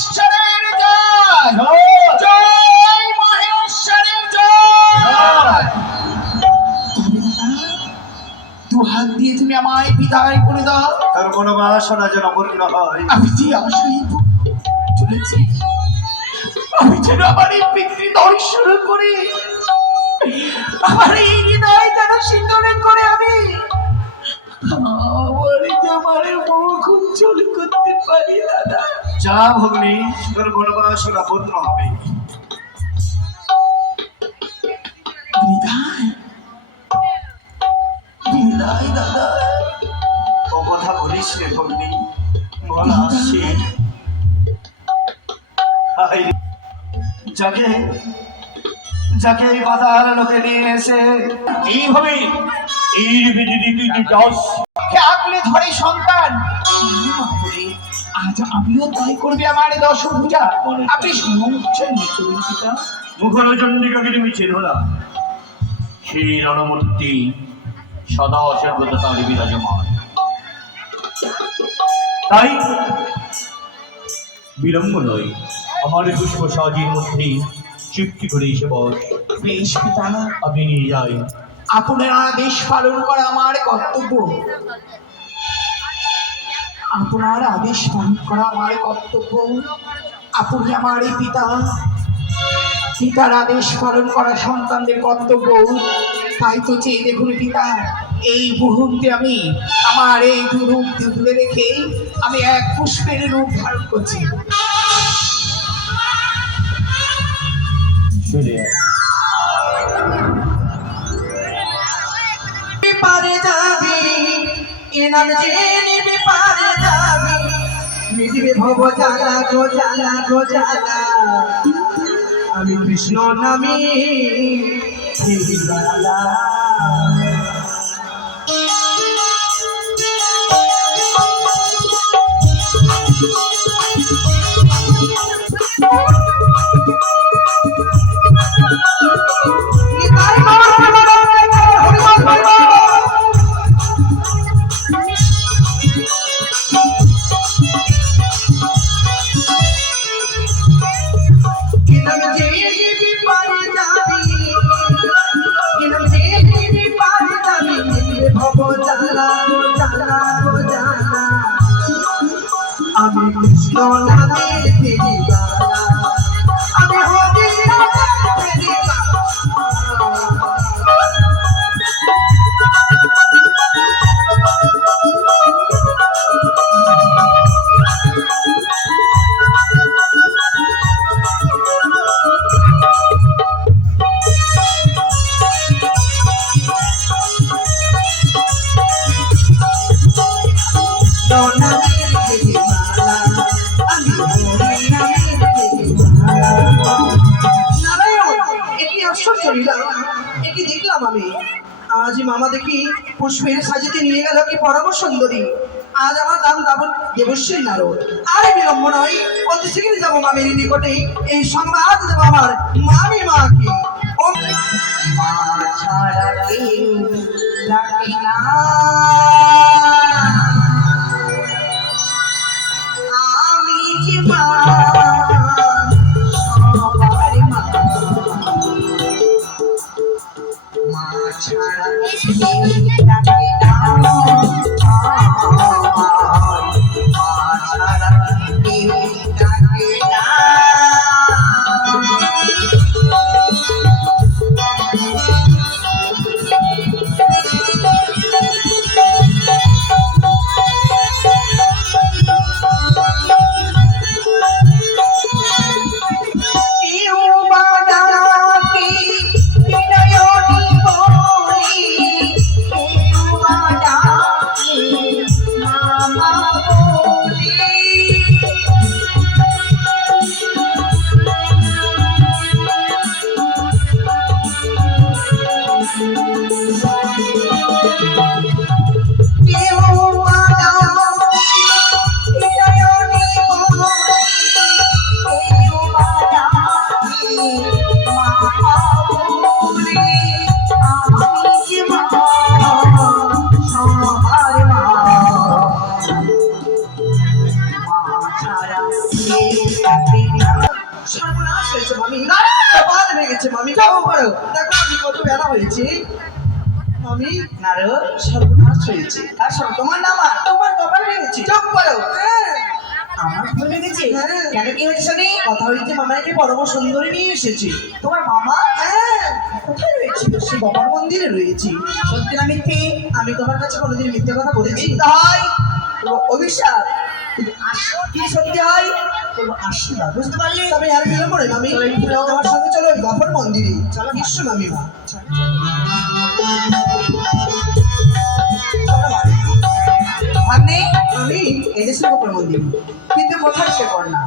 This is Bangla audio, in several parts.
মহেশ্বরের জয় জয় মহেশ্বরের জয়! তবে দাদা দু হাত দিয়ে তুমি আমায় বিদায় করে দাও। তার মনোবাসনা যেন পূর্ণ হয়। আমি যে আশাই চলেছি আমি যেন আমার এই পিতৃ দর্শন করে। আমার এই হৃদয় যেন সিন্দুরে করে আমি আমার জামার মুখ উজ্জ্বল করতে পারি দাদা। যা ভগ্নি তোর মনোবাসনা পূর্ণ হবে। বিদায়। বিদায় দাদা। ও কথা বলিস রে ভগ্নি মন আসছে যাকে যাকে এই বাধার লোকে নিয়ে এসে এইভাবে তুই তুই যাস আগলে ধরে সন্তান? আজ আমিও তাই করবে আমার দশ পূজা আপনি সমুচ্ছেন চলুন পিতা। তুমি চেনো না সেই রণমূর্তি সদা সর্বদা তার বিরাজমান। তাই বিলম্ব নয় আমার পুষ্প সাজির মধ্যে চুক্তি করে এসে বস। বেশ পিতা। আমি নিয়ে যাই। আপনার আদেশ পালন করা আমার কর্তব্য। আপনার আদেশ পালন করা আমার কর্তব্য। আপনি আমার পিতা। পিতার আদেশ পালন করা সন্তানদের কর্তব্য। তাই তো চেয়ে দেখুন পিতা, এই মুহূর্তে আমি আমার এই দু রূপ তুলে রেখে আমি এক পুষ্পের রূপ ধারণ করছি। এনার জেনে পারে যাবি। মিটবে ভব জ্বালা গো জ্বালা গো জ্বালা। আমি কৃষ্ণ নামি জ্বালা নামে তেরি এটি আশ্চর্য লীলা দেখলাম আমি। আজ মামা দেখি পুষ্পের সাজিতে নিয়ে গেল কি পরম সুন্দরী। আজ আমার দাম দাবন দেবশ্রী নারদ। আর বিলম্ব নয় অতি শীঘ্রই যাব মামির নিকটে। এই সংবাদ দেবো আমার মামি মাকে মা ছাড়া ভেঙেছে মামি কেমন করো? দেখো আমি কত বেলা হয়েছে। মামি নারদ সর্বনাশ হয়েছে। আর তোমার নাম আর? তোমার কপাল করো। হ্যাঁ। আমার ভুল গেছে হ্যাঁ। কেন কি হয়েছে শুনি? কথা হয়েছে মামাকে পরম সুন্দরী নিয়ে এসেছি। তোমার মামা? হ্যাঁ। কোথায় রয়েছি? সে বাবার মন্দিরে রয়েছি। সত্যি না মিথ্যে আমি তোমার কাছে কোনোদিন মিথ্যে কথা বলেছি? তোমার অভিশাপ। কি সত্যি হয়? আশীর্বাদ বুঝতে পারলে? তবে আর বিলম্ব নয় মামি। তোমার সঙ্গে চলো ওই মন্দিরে। চলো মামি মা। ভাগ্নে আমি মন্দির। কিন্তু কোথায় সে কন্যা?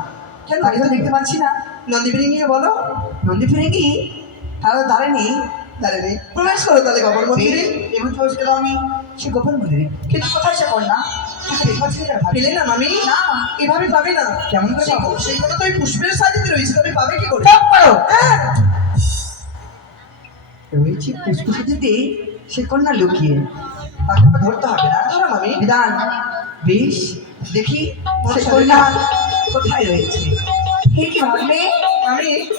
কেন? তাকে তো দেখতে পাচ্ছি না। নন্দীবিনী নিয়ে বলো। নন্দী ফিরে কি তাহলে প্রবেশ করো তাহলে বাবার মন্দিরে। এবং চলে গেলাম আমি সে গোপন মন্দিরে। কিন্তু কোথায় সে কন্যা না। পেলে না মামি? না এভাবে পাবে না। কেমন করে সেই- পাবো? সেইগুলো তো ওই পুষ্পের সাজিতে রয়েছে তবে পাবে কি করে? হ্যাঁ। রয়েছে সে কন্যা লুকিয়ে। তাকে ধরতে হবে না। ধরো মামি। বিধান বেশ দেখি সে কন্যা কোথায় রয়েছে? কে কি ভাববে আমি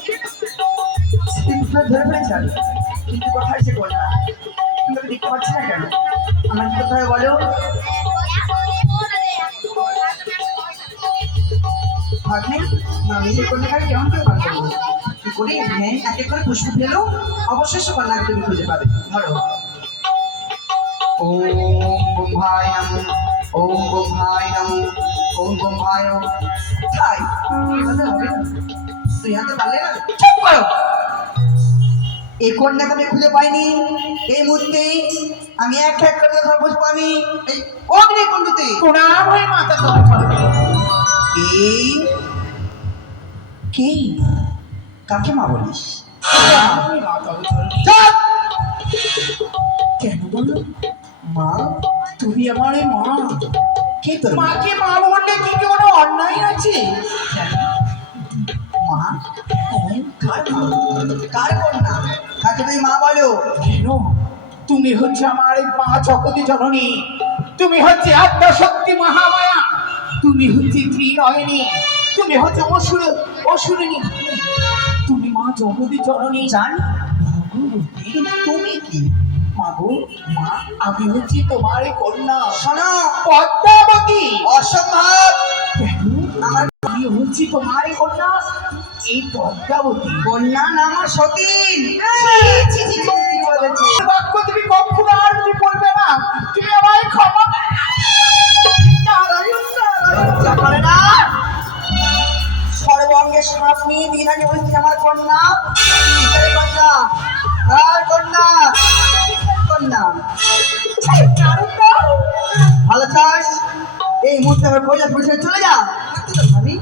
ধরে ফেলেছেন কিন্তু কোথায় সে কন্যা কিন্তু আমি দেখতে পাচ্ছি না কেন? আমার কি কোথায় বলো? ভাগ্নে আমি সে কন্যাকে কেমন করে বার করব? কি করি? হ্যাঁ এক এক করে পুষ্প ফেলো অবশেষে কন্যাকে তুমি খুঁজে পাবে। ধরো। ওম নমঃ ওম ব্রহ্মায় ওম কোথায় এভাবে হবে তুই হাতে পারলে না চুপ করো। এই কন্যাকে আমি খুঁজে পাইনি। এই মুহূর্তে আমি এক এক করে সর্বোচ্চ আমি। এই অগ্নিকুণ্ডতে প্রণাম হয়ে মাতা তোমার এই কে? কাকে মা বলিস? হয়ে! কেন বলো মা তুমি আমার মা। কে তোর মাকে মা বললে কি কোনো অন্যায় আছে? মা? কার মা? কার কন্যা? তুই মা বলো। কেন? তুমি হচ্ছে আমার এই মা জগতি জননী। তুমি হচ্ছে আত্মশক্তি মহামায়া। তুমি হচ্ছে ত্রিনয়নী। তুমি হচ্ছে অসুর অসুরিনী তুমি মা জগতি জননী। জান? তুমি কি? মাগো মা আমি হচ্ছি তোমার কন্যা। শোনো। পদ্মাবতী। অসম্ভব। আমার আমি হচ্ছি তোমার কন্যা। এই পদ্মাবতী। কন্যা নাম সতীন। বাক্য তুমি কখনো আর তুমি বলবে না। তুমি আমায় ক্ষমা নারায়ণ নারায়ণ। লজ্জা করে না সর্বঙ্গে সাপ নিয়ে দিন আগে বলছি আমার কন্যা? কন্যা? কার কন্যা? কন্যা? ভালো চাস? এই মুহূর্তে আমার পয়সা পয়সা চলে যা। আমি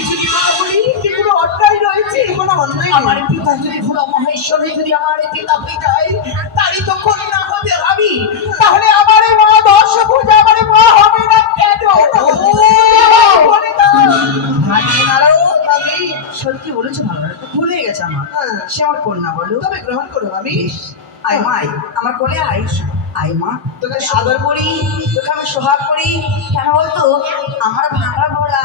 যদি বলি যে কোনো অন্যায় রয়েছে কোনো অন্যায় আমার পিতা যদি পুরো মহেশ্বরী যদি আমার এই পিতা পিতায় তারই তো কন্যা হতে আমি তাহলে আমার মা দশ পূজা আমার মা হবে না কেন সত্যি বলেছ ভালো ভুলে গেছে আমার হ্যাঁ। সে আমার কন্যা বলো তবে গ্রহণ করো আমি বেশ আয় মা আমার কোলে আয় আয় মা তোকে আদর করি তোকে আমি সোহাগ করি কেন বলতো আমার ভাঙা ভোলা